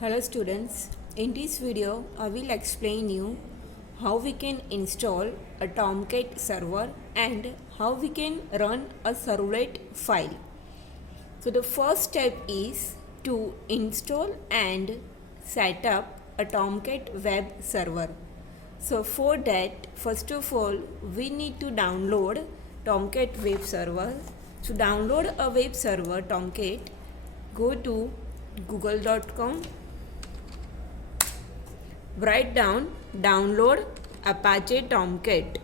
Hello students, in this video I will explain you how we can install a Tomcat server and how we can run a servlet file. So the first step is to install and set up a Tomcat web server. So for that, first of all we need to download Tomcat web server. To download a web server Tomcat, go to google.com. Write down download Apache Tomcat.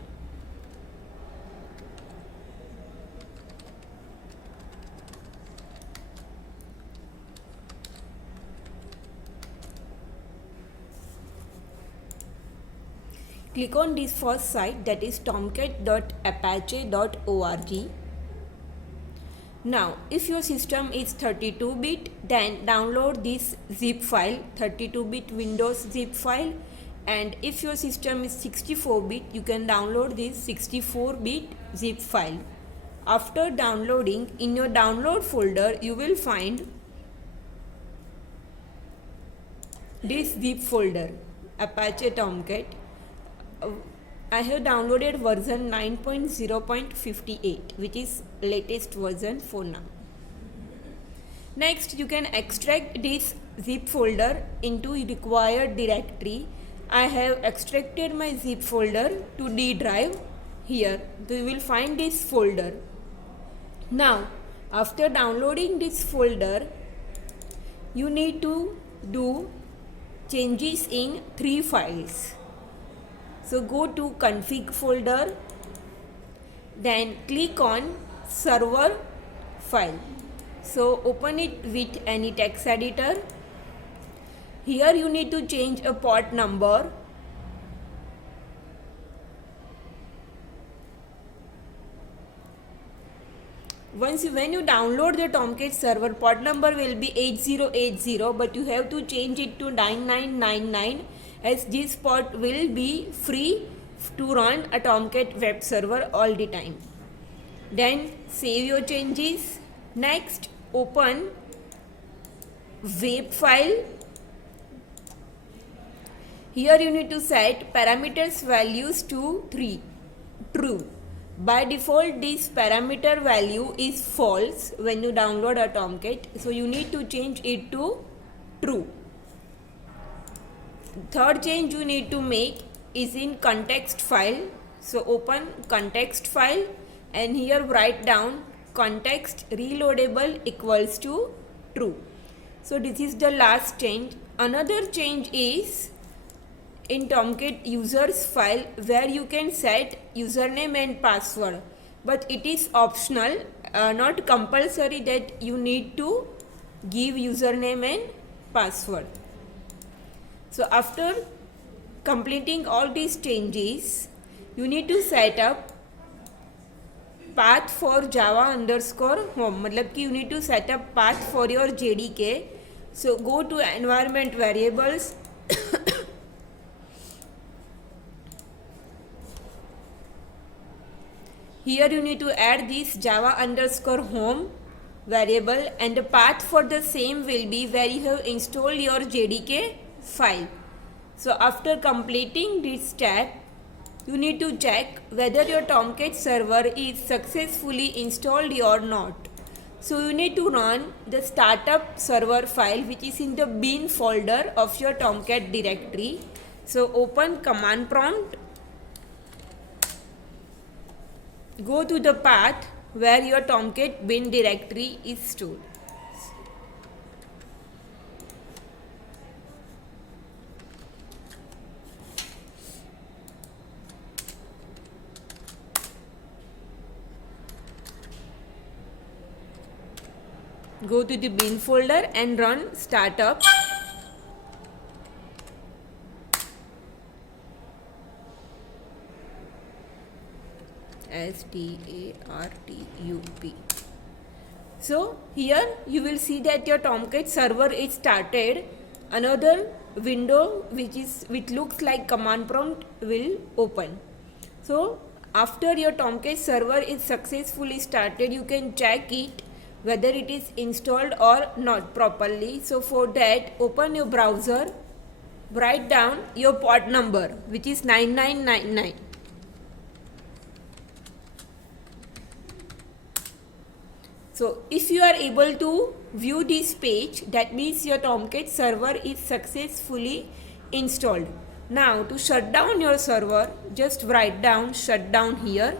Click on this first site, that is tomcat.apache.org. Now, if your system is 32-bit, then download this zip file, 32-bit Windows zip file. And if your system is 64-bit, you can download this 64-bit zip file. After downloading, in your download folder, you will find this zip folder, Apache Tomcat. I have downloaded version 9.0.58, which is latest version for now. Next, you can extract this zip folder into required directory. I have extracted my zip folder to D drive. Here, you will find this folder. Now, after downloading this folder, you need to do changes in 3 files. So go to config folder, then click on server file. So open it with any text editor. Here you need to change a port number. When you download the Tomcat server, port number will be 8080, but you have to change it to 9999, as this port will be free to run a Tomcat web server all the time. Then save your changes. Next, open web file. Here you need to set parameters values to true. By default, this parameter value is false when you download a Tomcat, so you need to change it to true. Third change you need to make is in context file. So open context file and here write down context reloadable equals to true. So this is the last change. Another change is in Tomcat users file, where you can set username and password, but it is optional, not compulsory that you need to give username and password. So after completing all these changes, you need to set up path for java_home. मतलब कि you need to set up path for your JDK. So go to environment variables. Here you need to add this java_home variable, and the path for the same will be where you have installed your JDK file. So after completing this step, you need to check whether your Tomcat server is successfully installed or not. So you need to run the startup server file, which is in the bin folder of your Tomcat directory. So open command prompt, go to the path where your Tomcat bin directory is stored. Go to the bin folder and run startup. STARTUP. So here you will see that your Tomcat server is started. Another window which looks like command prompt will open. So after your Tomcat server is successfully started, you can check it whether it is installed or not properly. So for that, open your browser, write down your port number, which is 9999. So if you are able to view this page, that means your Tomcat server is successfully installed. Now to shut down your server, just write down shutdown here.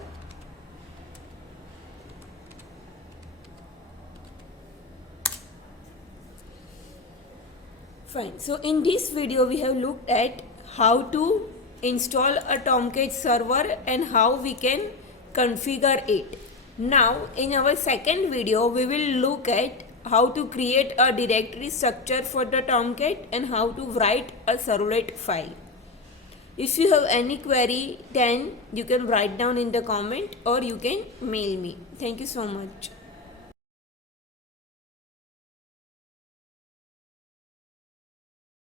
Fine. So in this video we have looked at how to install a Tomcat server and how we can configure it. Now in our second video we will look at how to create a directory structure for the Tomcat and how to write a servlet file. If you have any query, then you can write down in the comment or you can mail me. Thank you so much.